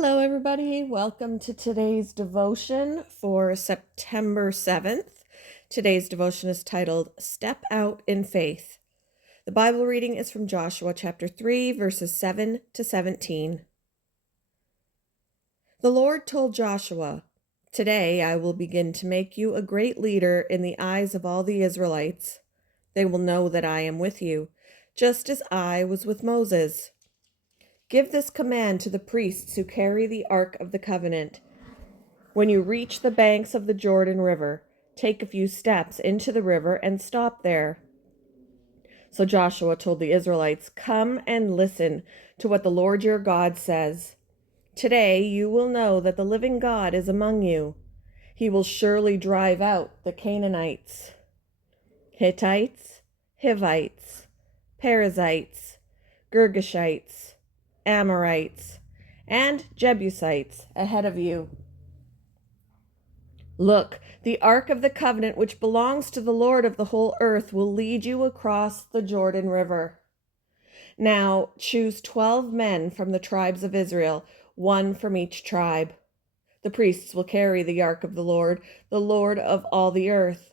Hello, everybody. Welcome to today's devotion for September 7th. Today's devotion is titled Step Out in Faith. The Bible reading is from Joshua chapter 3, verses 7 to 17. The Lord told Joshua, "Today I will begin to make you a great leader in the eyes of all the Israelites. They will know that I am with you, just as I was with Moses. Give this command to the priests who carry the Ark of the Covenant. When you reach the banks of the Jordan River, take a few steps into the river and stop there." So Joshua told the Israelites, "Come and listen to what the Lord your God says. Today you will know that the living God is among you. He will surely drive out the Canaanites, Hittites, Hivites, Perizzites, Girgashites, Amorites, and Jebusites ahead of you. Look, the Ark of the Covenant, which belongs to the Lord of the whole earth, will lead you across the Jordan River. Now choose 12 men from the tribes of Israel, one from each tribe. The priests will carry the Ark of the Lord of all the earth.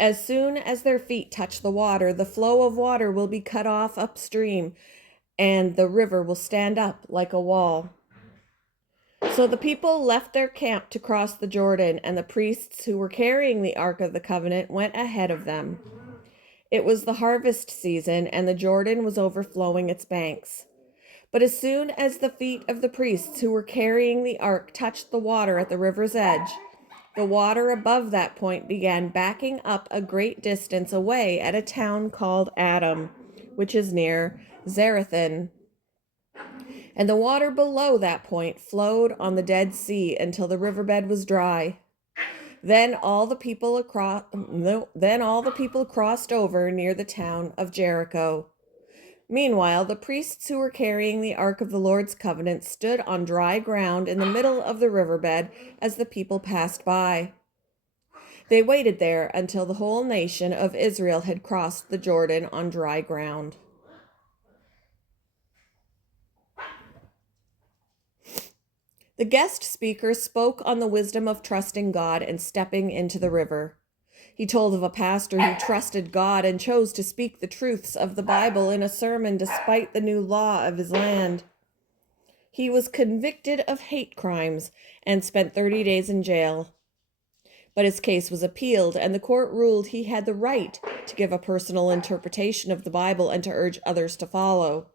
As soon as their feet touch the water, the flow of water will be cut off upstream, and the river will stand up like a wall." So the people left their camp to cross the Jordan, and the priests who were carrying the Ark of the Covenant went ahead of them. It was the harvest season, and the Jordan was overflowing its banks. But as soon as the feet of the priests who were carrying the ark touched the water at the river's edge, the water above that point began backing up a great distance away at a town called Adam, which is near Zarethan. And the water below that point flowed on the Dead Sea until the riverbed was dry. Then all the people crossed over near the town of Jericho. Meanwhile, the priests who were carrying the Ark of the Lord's covenant stood on dry ground in the middle of the riverbed as the people passed by. They waited there until the whole nation of Israel had crossed the Jordan on dry ground. The guest speaker spoke on the wisdom of trusting God and stepping into the river. He told of a pastor who trusted God and chose to speak the truths of the Bible in a sermon despite the new law of his land. He was convicted of hate crimes and spent 30 days in jail. But his case was appealed, and the court ruled he had the right to give a personal interpretation of the Bible and to urge others to follow.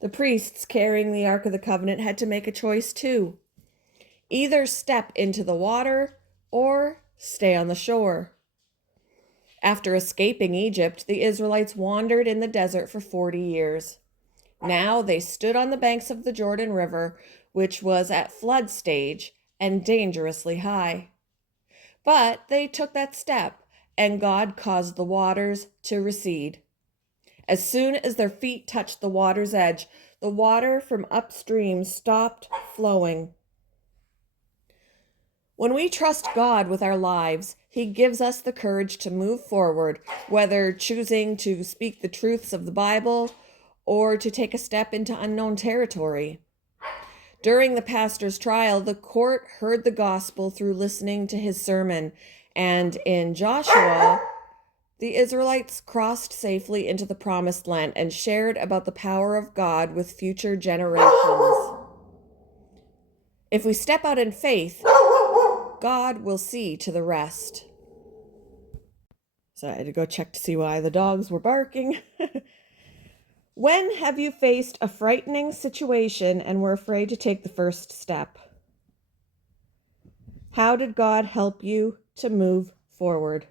The priests carrying the Ark of the Covenant had to make a choice too. Either step into the water or stay on the shore. After escaping Egypt, the Israelites wandered in the desert for 40 years. Now they stood on the banks of the Jordan River, which was at flood stage and dangerously high. But they took that step, and God caused the waters to recede. As soon as their feet touched the water's edge, the water from upstream stopped flowing. When we trust God with our lives, He gives us the courage to move forward, whether choosing to speak the truths of the Bible or to take a step into unknown territory. During the pastor's trial, the court heard the gospel through listening to his sermon, and in Joshua, the Israelites crossed safely into the promised land and shared about the power of God with future generations. If we step out in faith, God will see to the rest. So I had to go check to see why the dogs were barking. When have you faced a frightening situation and were afraid to take the first step? How did God help you to move forward?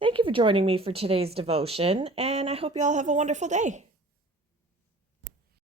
Thank you for joining me for today's devotion, and I hope you all have a wonderful day.